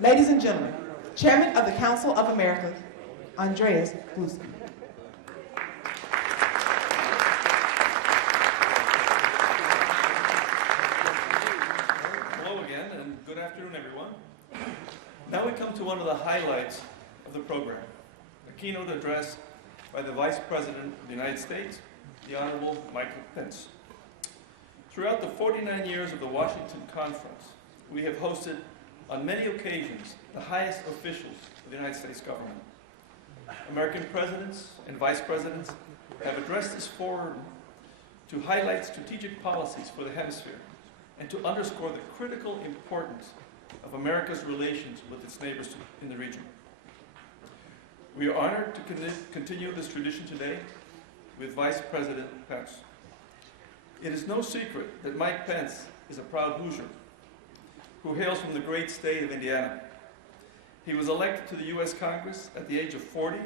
Ladies and gentlemen, Chairman of the Council of America, Andreas Gluski. Hello again, and good afternoon, everyone. Now we come to one of the highlights of the program, a keynote address by the Vice President of the United States, the Honorable Michael Pence. Throughout the 49 years of the Washington Conference, we have hosted on many occasions the highest officials of the United States government. American presidents and vice presidents have addressed this forum to highlight strategic policies for the hemisphere and to underscore the critical importance of America's relations with its neighbors in the region. We are honored to continue this tradition today with Vice President Pence. It is no secret that Mike Pence is a proud Hoosier who hails from the great state of Indiana. He was elected to the U.S. Congress at the age of 40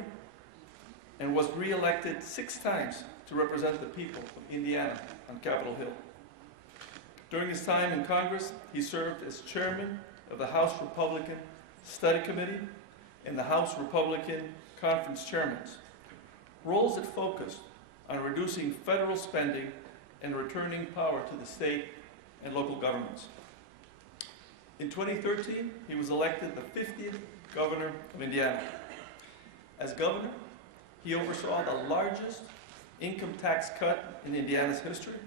and was re-elected 6 times to represent the people of Indiana on Capitol Hill. During his time in Congress, he served as chairman of the House Republican Study Committee and the House Republican Conference Chairmans, roles that focused on reducing federal spending and returning power to the state and local governments. In 2013, he was elected the 50th governor of Indiana. As governor, he oversaw the largest income tax cut in Indiana's history.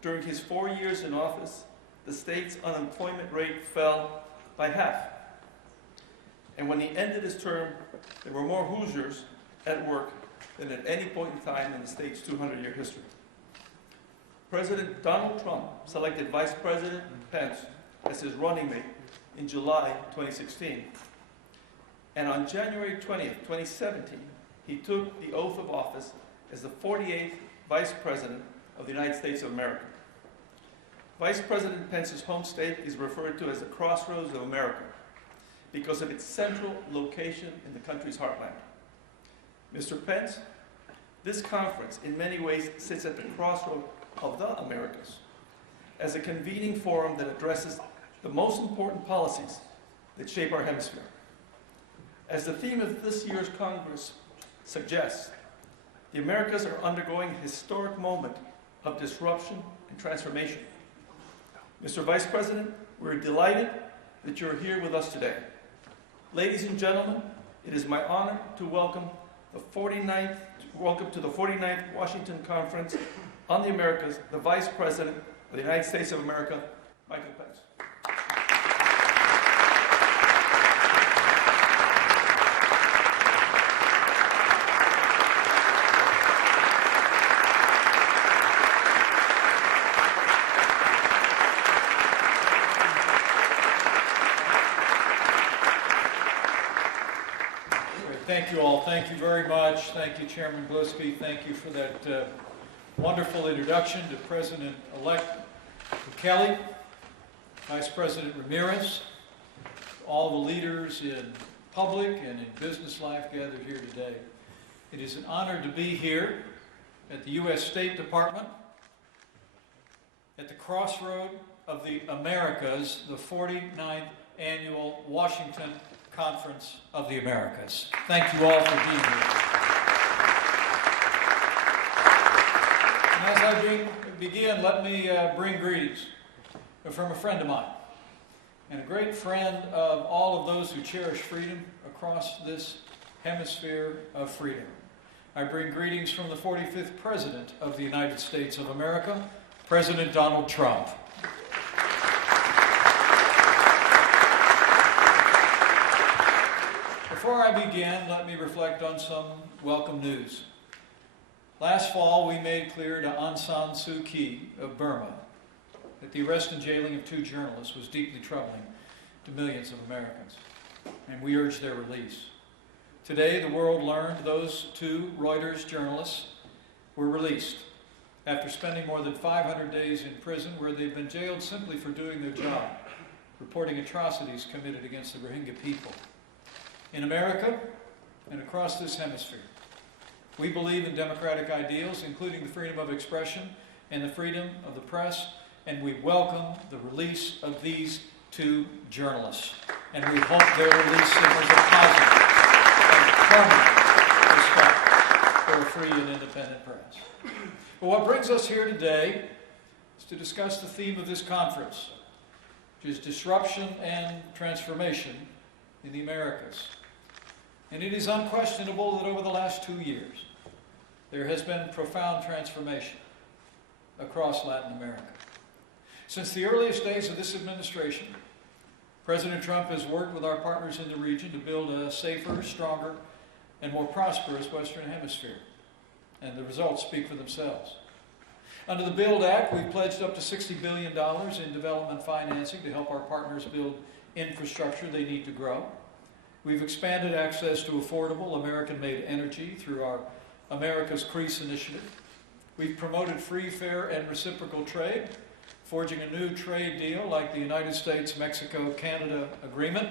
During his 4 years in office, the state's unemployment rate fell by half. And when he ended his term, there were more Hoosiers at work than at any point in time in the state's 200-year history. President Donald Trump selected Vice President Pence as his running mate in July 2016. And on January 20th, 2017, he took the oath of office as the 48th Vice President of the United States of America. Vice President Pence's home state is referred to as the Crossroads of America because of its central location in the country's heartland. Mr. Pence, this conference in many ways sits at the crossroad of the Americas as a convening forum that addresses the most important policies that shape our hemisphere. As the theme of this year's Congress suggests, the Americas are undergoing a historic moment of disruption and transformation. Mr. Vice President, we're delighted that you're here with us today. Ladies and gentlemen, it is my honor to welcome to the 49th Washington Conference on the Americas, the Vice President of the United States of America, Michael Pence. Thank you all. Thank you very much. Thank you, Chairman Gluski. Thank you for that wonderful introduction to President-elect Kelly, Vice President Ramirez, all the leaders in public and in business life gathered here today. It is an honor to be here at the U.S. State Department at the crossroad of the Americas, the 49th Annual Washington Conference of the Americas. Thank you all for being here. And as I begin, let me bring greetings from a friend of mine and a great friend of all of those who cherish freedom across this hemisphere of freedom. I bring greetings from the 45th President of the United States of America, President Donald Trump. Before I begin, let me reflect on some welcome news. Last fall, we made clear to Aung San Suu Kyi of Burma that the arrest and jailing of 2 journalists was deeply troubling to millions of Americans, and we urged their release. Today, the world learned those 2 Reuters journalists were released after spending more than 500 days in prison where they'd been jailed simply for doing their job, reporting atrocities committed against the Rohingya people. In America and across this hemisphere, we believe in democratic ideals, including the freedom of expression and the freedom of the press, and we welcome the release of these 2 journalists. and we hope their release signals a positive and permanent respect for a free and independent press. But what brings us here today is to discuss the theme of this conference, which is disruption and transformation in the Americas. And it is unquestionable that over the last 2 years, there has been profound transformation across Latin America. Since the earliest days of this administration, President Trump has worked with our partners in the region to build a safer, stronger, and more prosperous Western Hemisphere. And the results speak for themselves. Under the BUILD Act, we've pledged up to $60 billion in development financing to help our partners build infrastructure they need to grow. We've expanded access to affordable American-made energy through our America's Crease initiative. We've promoted free, fair, and reciprocal trade, forging a new trade deal like the United States-Mexico-Canada agreement.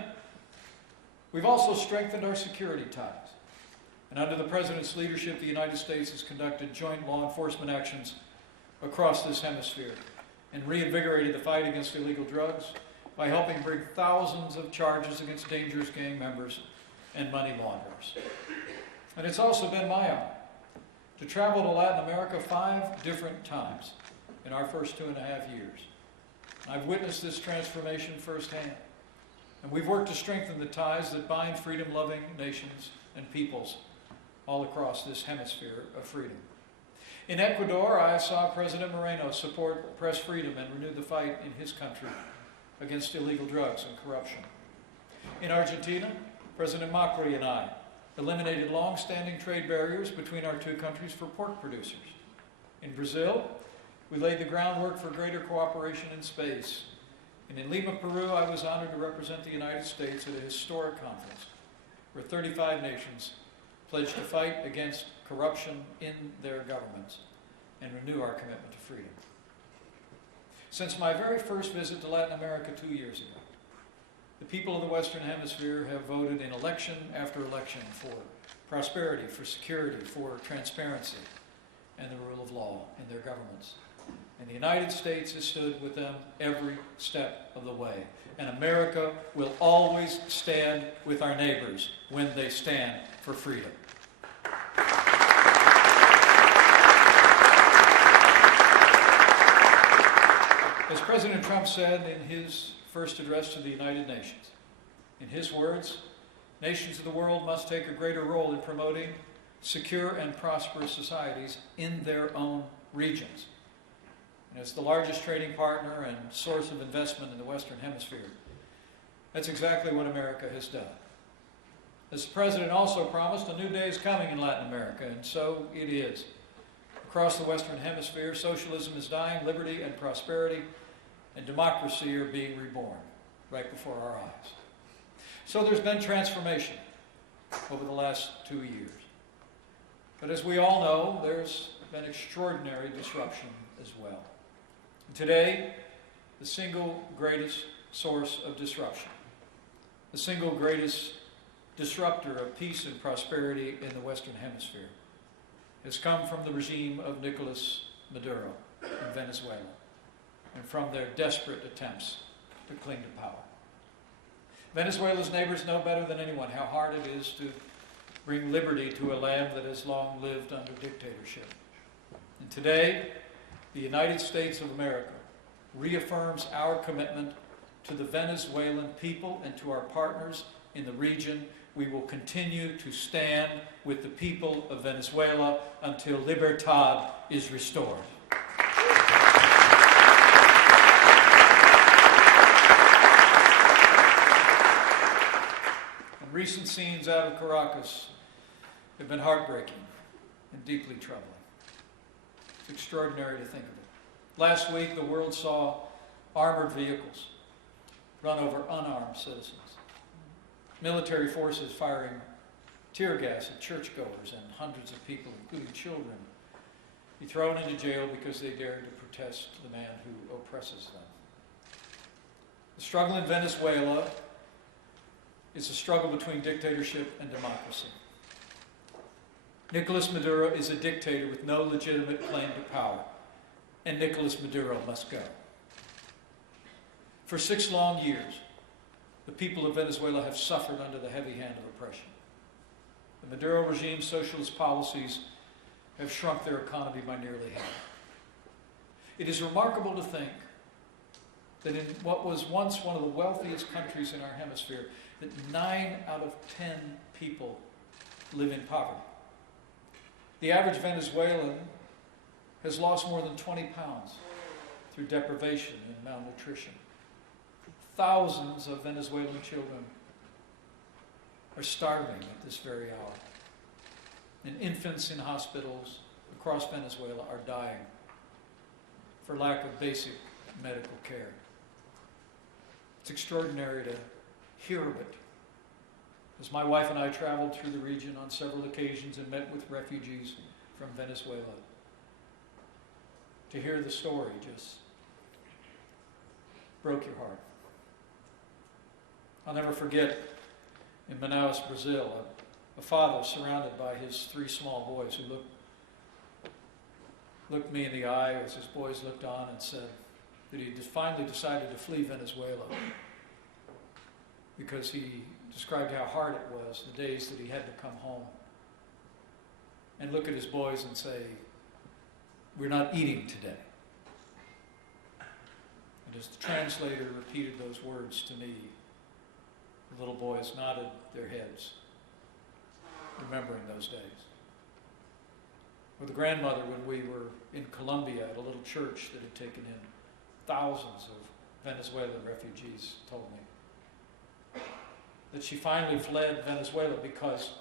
We've also strengthened our security ties. And under the President's leadership, the United States has conducted joint law enforcement actions across this hemisphere and reinvigorated the fight against illegal drugs by helping bring thousands of charges against dangerous gang members and money launderers. And it's also been my honor to travel to Latin America 5 different times in our first 2.5 years. I've witnessed this transformation firsthand, and we've worked to strengthen the ties that bind freedom-loving nations and peoples all across this hemisphere of freedom. In Ecuador, I saw President Moreno support press freedom and renew the fight in his country against illegal drugs and corruption. In Argentina, President Macri and I eliminated long-standing trade barriers between our 2 countries for pork producers. In Brazil, we laid the groundwork for greater cooperation in space. And in Lima, Peru, I was honored to represent the United States at a historic conference where 35 nations pledged to fight against corruption in their governments and renew our commitment to freedom. Since my very first visit to Latin America 2 years ago, the people of the Western Hemisphere have voted in election after election for prosperity, for security, for transparency, and the rule of law in their governments. And the United States has stood with them every step of the way. And America will always stand with our neighbors when they stand for freedom. As President Trump said in his first address to the United Nations, in his words, nations of the world must take a greater role in promoting secure and prosperous societies in their own regions. And as the largest trading partner and source of investment in the Western Hemisphere, that's exactly what America has done. As the President also promised, a new day is coming in Latin America, and so it is. Across the Western Hemisphere, socialism is dying, liberty and prosperity and democracy are being reborn right before our eyes. So there's been transformation over the last 2 years. But as we all know, there's been extraordinary disruption as well. And today, the single greatest source of disruption, the single greatest disruptor of peace and prosperity in the Western Hemisphere, has come from the regime of Nicolas Maduro in Venezuela and from their desperate attempts to cling to power. Venezuela's neighbors know better than anyone how hard it is to bring liberty to a land that has long lived under dictatorship. And today, the United States of America reaffirms our commitment to the Venezuelan people and to our partners in the region. We will continue to stand with the people of Venezuela until libertad is restored. And recent scenes out of Caracas have been heartbreaking and deeply troubling. It's extraordinary to think of it. Last week, the world saw armored vehicles run over unarmed citizens. Military forces firing tear gas at churchgoers and hundreds of people, including children, be thrown into jail because they dared to protest the man who oppresses them. The struggle in Venezuela is a struggle between dictatorship and democracy. Nicolas Maduro is a dictator with no legitimate claim to power, and Nicolas Maduro must go. For 6 long years, the people of Venezuela have suffered under the heavy hand of oppression. The Maduro regime's socialist policies have shrunk their economy by nearly half. It is remarkable to think that in what was once one of the wealthiest countries in our hemisphere, that 9 out of 10 people live in poverty. The average Venezuelan has lost more than 20 pounds through deprivation and malnutrition. Thousands of Venezuelan children are starving at this very hour. And infants in hospitals across Venezuela are dying for lack of basic medical care. It's extraordinary to hear of it. As my wife and I traveled through the region on several occasions and met with refugees from Venezuela, to hear the story just broke your heart. I'll never forget in Manaus, Brazil, a father surrounded by his 3 small boys who looked me in the eye as his boys looked on and said that he finally decided to flee Venezuela because he described how hard it was the days that he had to come home and look at his boys and say, "We're not eating today." And as the translator repeated those words to me, the little boys nodded their heads, remembering those days. Or the grandmother, when we were in Colombia at a little church that had taken in thousands of Venezuelan refugees, told me that she finally fled Venezuela because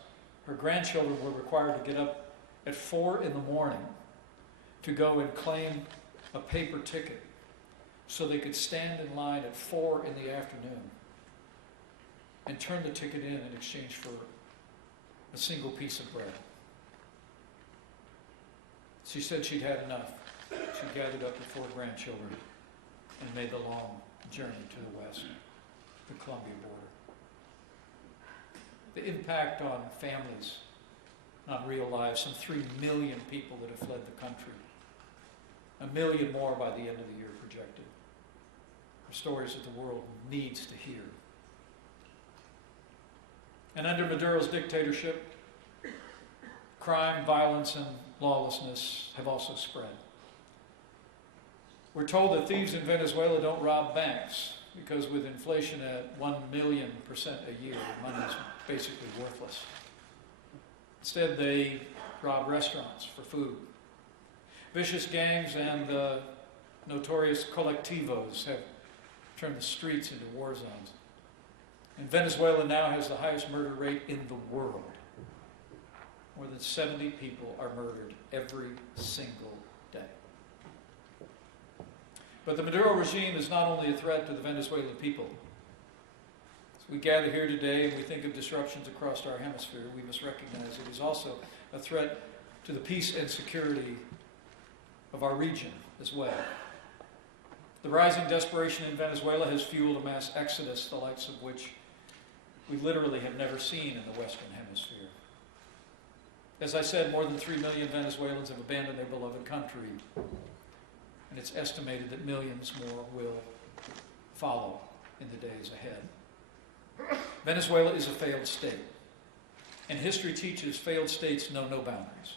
her grandchildren were required to get up at 4 in the morning to go and claim a paper ticket so they could stand in line at 4 in the afternoon and turn the ticket in exchange for a single piece of bread. She said she'd had enough. She gathered up her 4 grandchildren and made the long journey to the west, the Colombia border. The impact on families, not real lives, some 3 million people that have fled the country. 1 million more by the end of the year projected. Are stories that the world needs to hear. And under Maduro's dictatorship, crime, violence, and lawlessness have also spread. We're told that thieves in Venezuela don't rob banks because with inflation at 1,000,000% a year, money is basically worthless. Instead, they rob restaurants for food. Vicious gangs and the notorious colectivos have turned the streets into war zones. And Venezuela now has the highest murder rate in the world. More than 70 people are murdered every single day. But the Maduro regime is not only a threat to the Venezuelan people. As we gather here today and we think of disruptions across our hemisphere, we must recognize it is also a threat to the peace and security of our region as well. The rising desperation in Venezuela has fueled a mass exodus, the likes of which we literally have never seen in the Western Hemisphere. As I said, more than 3 million Venezuelans have abandoned their beloved country, and it's estimated that millions more will follow in the days ahead. Venezuela is a failed state, and history teaches failed states know no boundaries.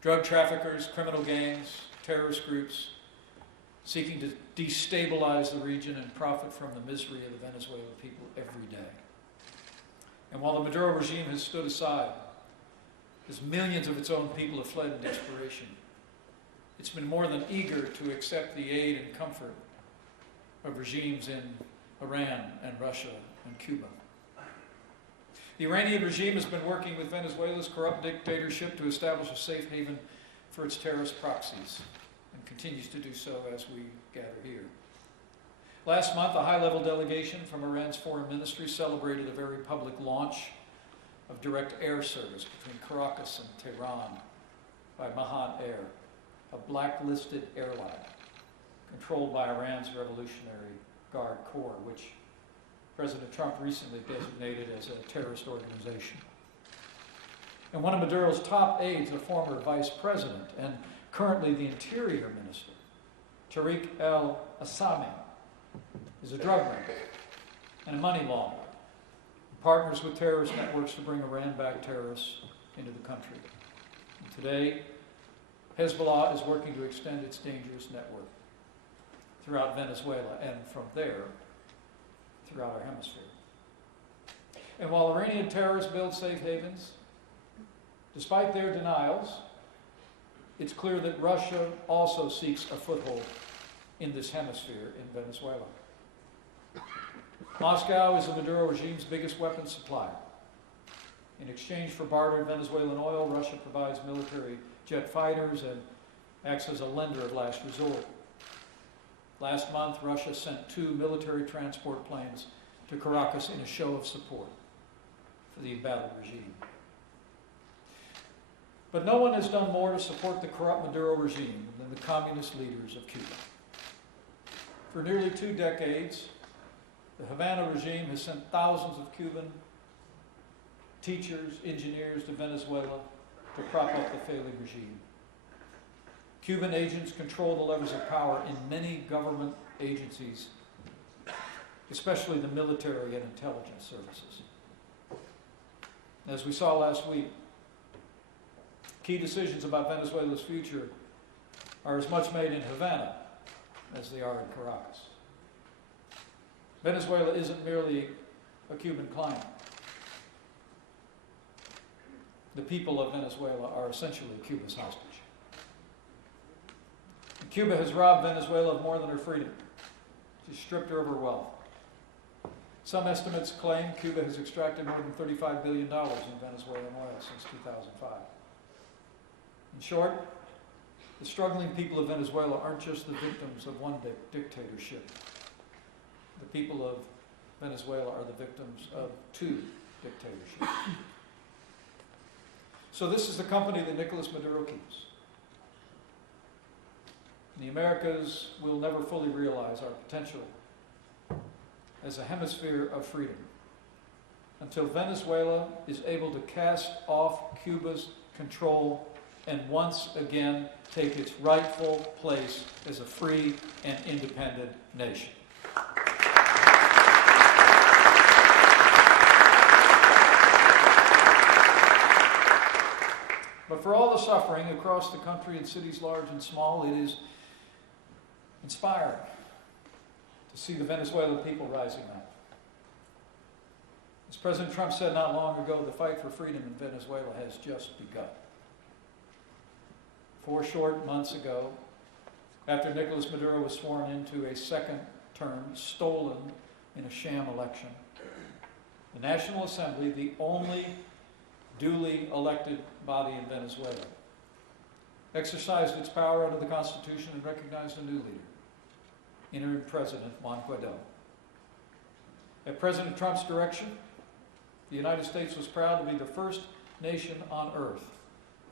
Drug traffickers, criminal gangs, terrorist groups seeking to destabilize the region and profit from the misery of the Venezuelan people every day. And while the Maduro regime has stood aside, as millions of its own people have fled in desperation, it's been more than eager to accept the aid and comfort of regimes in Iran and Russia and Cuba. The Iranian regime has been working with Venezuela's corrupt dictatorship to establish a safe haven for its terrorist proxies, and continues to do so as we gather here. Last month, a high-level delegation from Iran's foreign ministry celebrated a very public launch of direct air service between Caracas and Tehran by Mahan Air, a blacklisted airline controlled by Iran's Revolutionary Guard Corps, which President Trump recently designated as a terrorist organization. And one of Maduro's top aides, a former vice president and currently the Interior Minister, Tariq el-Assami, is a drug runner and a money launderer. It partners with terrorist networks to bring Iran-backed terrorists into the country. And today, Hezbollah is working to extend its dangerous network throughout Venezuela and from there throughout our hemisphere. And while Iranian terrorists build safe havens, despite their denials, it's clear that Russia also seeks a foothold in this hemisphere in Venezuela. Moscow is the Maduro regime's biggest weapons supplier. In exchange for bartered Venezuelan oil, Russia provides military jet fighters and acts as a lender of last resort. Last month, Russia sent 2 military transport planes to Caracas in a show of support for the embattled regime. But no one has done more to support the corrupt Maduro regime than the communist leaders of Cuba. For nearly 2 decades, the Havana regime has sent thousands of Cuban teachers, engineers to Venezuela to prop up the failing regime. Cuban agents control the levers of power in many government agencies, especially the military and intelligence services. As we saw last week, key decisions about Venezuela's future are as much made in Havana as they are in Caracas. Venezuela isn't merely a Cuban client. The people of Venezuela are essentially Cuba's hostage. Cuba has robbed Venezuela of more than her freedom. She's stripped her of her wealth. Some estimates claim Cuba has extracted more than $35 billion in Venezuelan oil since 2005. In short, the struggling people of Venezuela aren't just the victims of one dictatorship. The people of Venezuela are the victims of 2 dictatorships. So this is the company that Nicolas Maduro keeps. The Americas will never fully realize our potential as a hemisphere of freedom until Venezuela is able to cast off Cuba's control and once again take its rightful place as a free and independent nation. But for all the suffering across the country in cities large and small, it is inspiring to see the Venezuelan people rising up. As President Trump said not long ago, the fight for freedom in Venezuela has just begun. 4 short months ago, after Nicolas Maduro was sworn into a second term stolen in a sham election, the National Assembly, the only duly elected body in Venezuela, exercised its power under the Constitution and recognized a new leader, interim President Juan Guaido. At President Trump's direction, the United States was proud to be the first nation on earth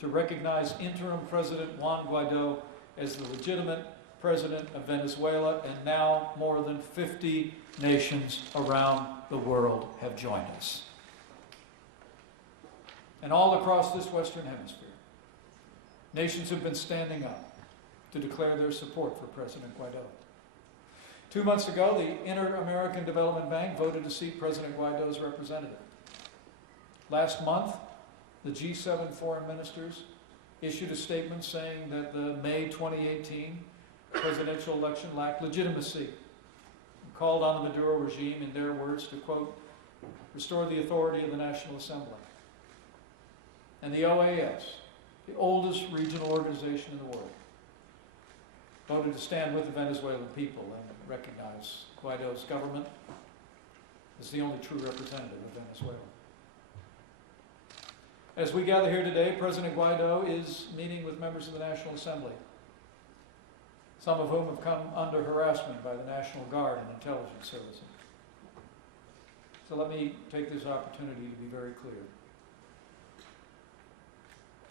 to recognize interim President Juan Guaido as the legitimate president of Venezuela, and now more than 50 nations around the world have joined us. And all across this Western Hemisphere, nations have been standing up to declare their support for President Guaido. 2 months ago, the Inter-American Development Bank voted to seat President Guaido's representative. Last month, the G7 foreign ministers issued a statement saying that the May 2018 presidential election lacked legitimacy and called on the Maduro regime, in their words, to, quote, restore the authority of the National Assembly. And the OAS, the oldest regional organization in the world, voted to stand with the Venezuelan people and recognize Guaido's government as the only true representative of Venezuela. As we gather here today, President Guaido is meeting with members of the National Assembly, some of whom have come under harassment by the National Guard and intelligence services. So let me take this opportunity to be very clear.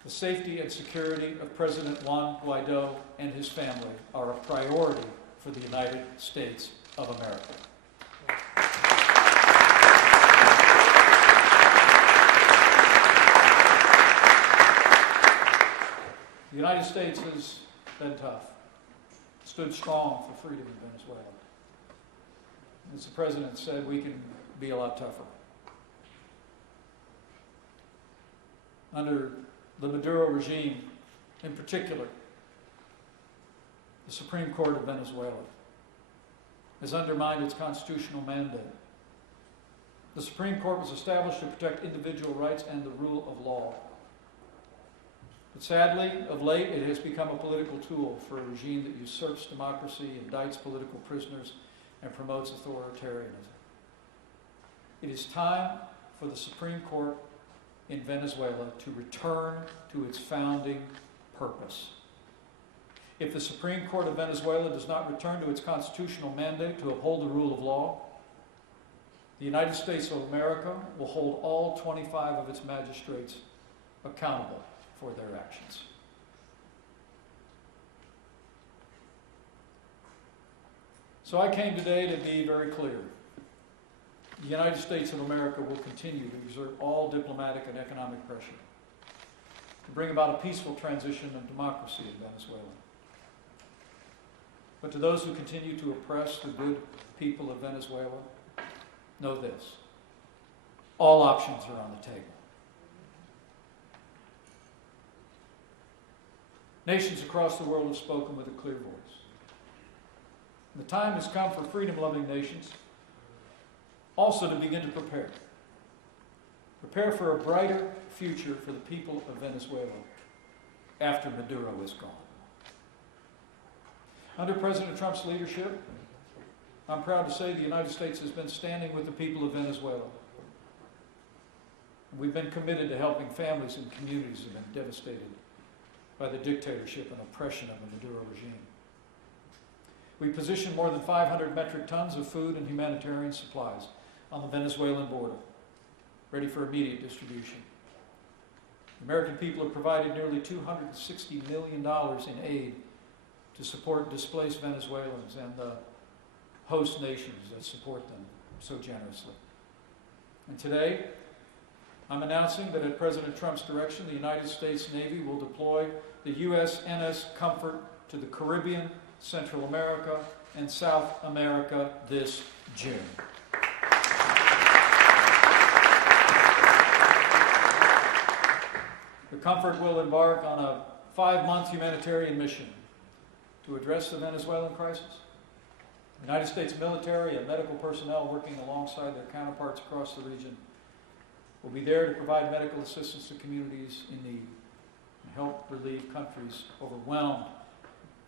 The safety and security of President Juan Guaido and his family are a priority for the United States of America. The United States has been tough, stood strong for freedom in Venezuela. As the President said, we can be a lot tougher. Under the Maduro regime, in particular, the Supreme Court of Venezuela has undermined its constitutional mandate. The Supreme Court was established to protect individual rights and the rule of law. But sadly, of late, it has become a political tool for a regime that usurps democracy, indicts political prisoners, and promotes authoritarianism. It is time for the Supreme Court in Venezuela to return to its founding purpose. If the Supreme Court of Venezuela does not return to its constitutional mandate to uphold the rule of law, the United States of America will hold all 25 of its magistrates accountable for their actions. So I came today to be very clear. The United States of America will continue to exert all diplomatic and economic pressure to bring about a peaceful transition of democracy in Venezuela. But to those who continue to oppress the good people of Venezuela, know this: all options are on the table. Nations across the world have spoken with a clear voice. The time has come for freedom-loving nations also to begin to prepare. Prepare for a brighter future for the people of Venezuela after Maduro is gone. Under President Trump's leadership, I'm proud to say the United States has been standing with the people of Venezuela. We've been committed to helping families and communities that have been devastated by the dictatorship and oppression of the Maduro regime. We positioned more than 500 metric tons of food and humanitarian supplies on the Venezuelan border, ready for immediate distribution. The American people have provided nearly $260 million in aid to support displaced Venezuelans and the host nations that support them so generously. And today, I'm announcing that at President Trump's direction, the United States Navy will deploy the USNS Comfort to the Caribbean, Central America, and South America this June. The Comfort will embark on a 5-month humanitarian mission to address the Venezuelan crisis. The United States military and medical personnel working alongside their counterparts across the region will be there to provide medical assistance to communities in need and help relieve countries overwhelmed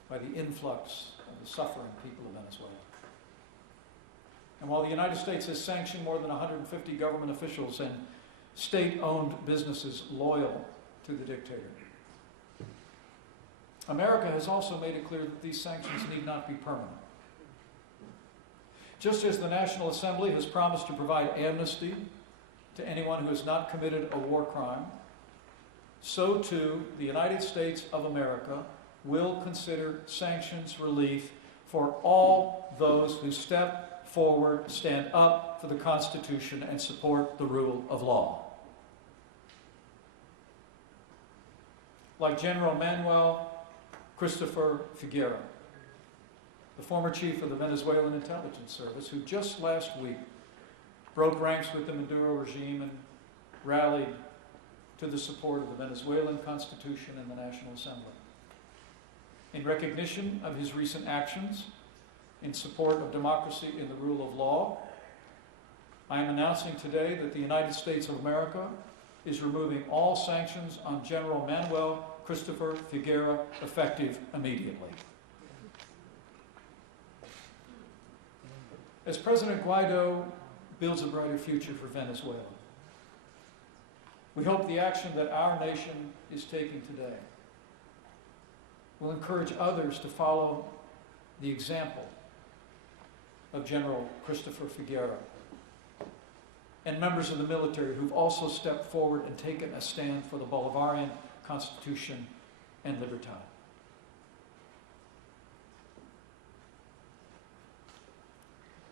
by the influx of the suffering people of Venezuela. And while the United States has sanctioned more than 150 government officials and state-owned businesses loyal to the dictator, America has also made it clear that these sanctions need not be permanent. Just as the National Assembly has promised to provide amnesty to anyone who has not committed a war crime, so too the United States of America will consider sanctions relief for all those who step forward, stand up for the Constitution, and support the rule of law. Like General Manuel Christopher Figuera, the former chief of the Venezuelan intelligence service, who just last week broke ranks with the Maduro regime and rallied to the support of the Venezuelan Constitution and the National Assembly. In recognition of his recent actions in support of democracy and the rule of law, I am announcing today that the United States of America is removing all sanctions on General Manuel Christopher Figuera effective immediately. As President Guaido builds a brighter future for Venezuela, we hope the action that our nation is taking today will encourage others to follow the example of General Christopher Figuera and members of the military who've also stepped forward and taken a stand for the Bolivarian Constitution and libertad.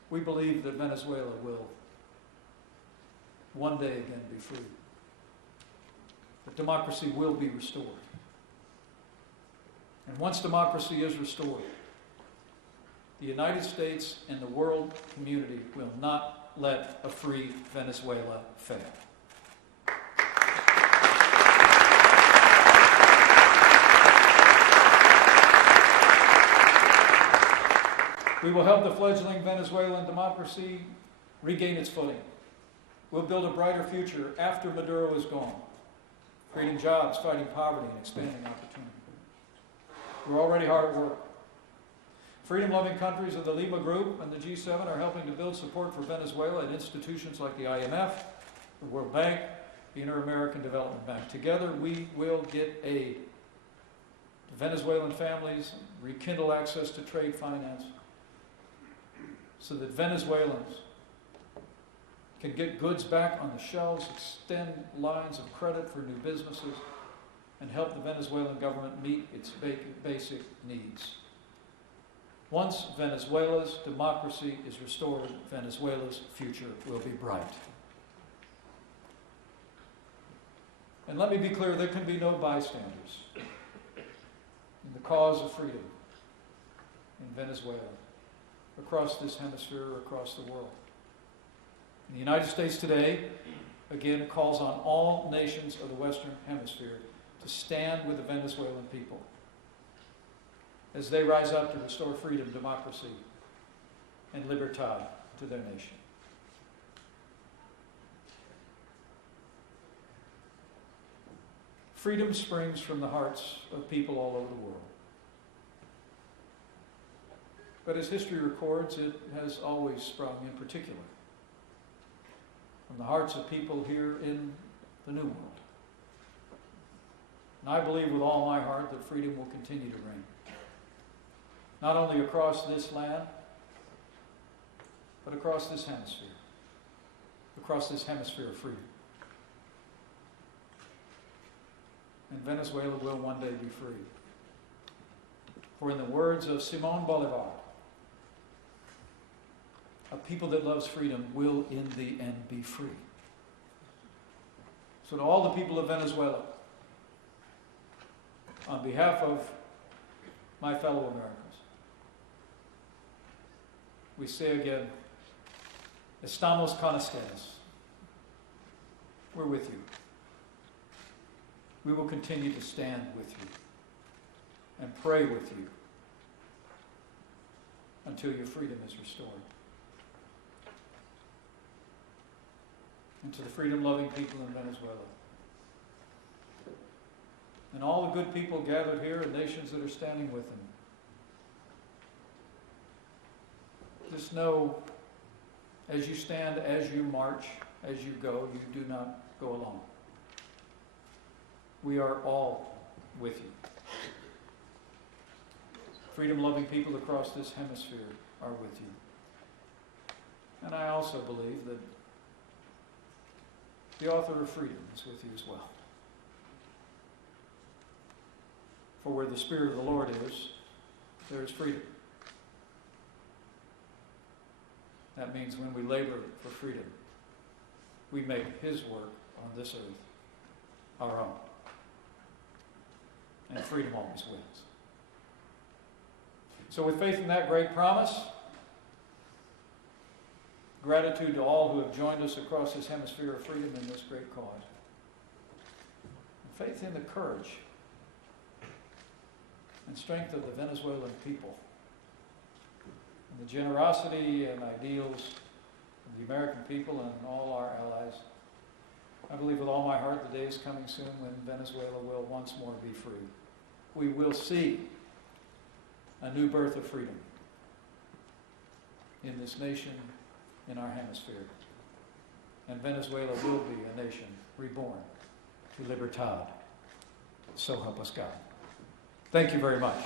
We believe that Venezuela will one day again be free, that democracy will be restored. And once democracy is restored, the United States and the world community will not let a free Venezuela fail. We will help the fledgling Venezuelan democracy regain its footing. We'll build a brighter future after Maduro is gone, creating jobs, fighting poverty, and expanding opportunity. We're already hard at work. Freedom-loving countries of the Lima Group and the G7 are helping to build support for Venezuela at institutions like the IMF, the World Bank, the Inter-American Development Bank. Together, we will get aid to Venezuelan families, rekindle access to trade finance, so that Venezuelans can get goods back on the shelves, extend lines of credit for new businesses, and help the Venezuelan government meet its basic needs. Once Venezuela's democracy is restored, Venezuela's future will be bright. And let me be clear, there can be no bystanders in the cause of freedom in Venezuela, across this hemisphere, or across the world. And the United States today, again, calls on all nations of the Western Hemisphere to stand with the Venezuelan people as they rise up to restore freedom, democracy, and libertad to their nation. Freedom springs from the hearts of people all over the world. But as history records, it has always sprung in particular from the hearts of people here in the New World. And I believe with all my heart that freedom will continue to reign, not only across this land, but across this hemisphere of freedom. And Venezuela will one day be free. For in the words of Simón Bolívar, a people that loves freedom will in the end be free. So to all the people of Venezuela, on behalf of my fellow Americans, we say again, estamos con ustedes. We're with you. We will continue to stand with you and pray with you until your freedom is restored. And to the freedom-loving people in Venezuela, and all the good people gathered here and nations that are standing with them, just know, as you stand, as you march, as you go, you do not go alone. We are all with you. Freedom-loving people across this hemisphere are with you. And I also believe that the author of freedom is with you as well. For where the Spirit of the Lord is, there is freedom. That means when we labor for freedom, we make His work on this earth our own. And freedom always wins. So with faith in that great promise, gratitude to all who have joined us across this hemisphere of freedom in this great cause, and faith in the courage and strength of the Venezuelan people, and the generosity and ideals of the American people and all our allies, I believe with all my heart the day is coming soon when Venezuela will once more be free. We will see a new birth of freedom in this nation, in our hemisphere. And Venezuela will be a nation reborn to libertad. So help us God. Thank you very much.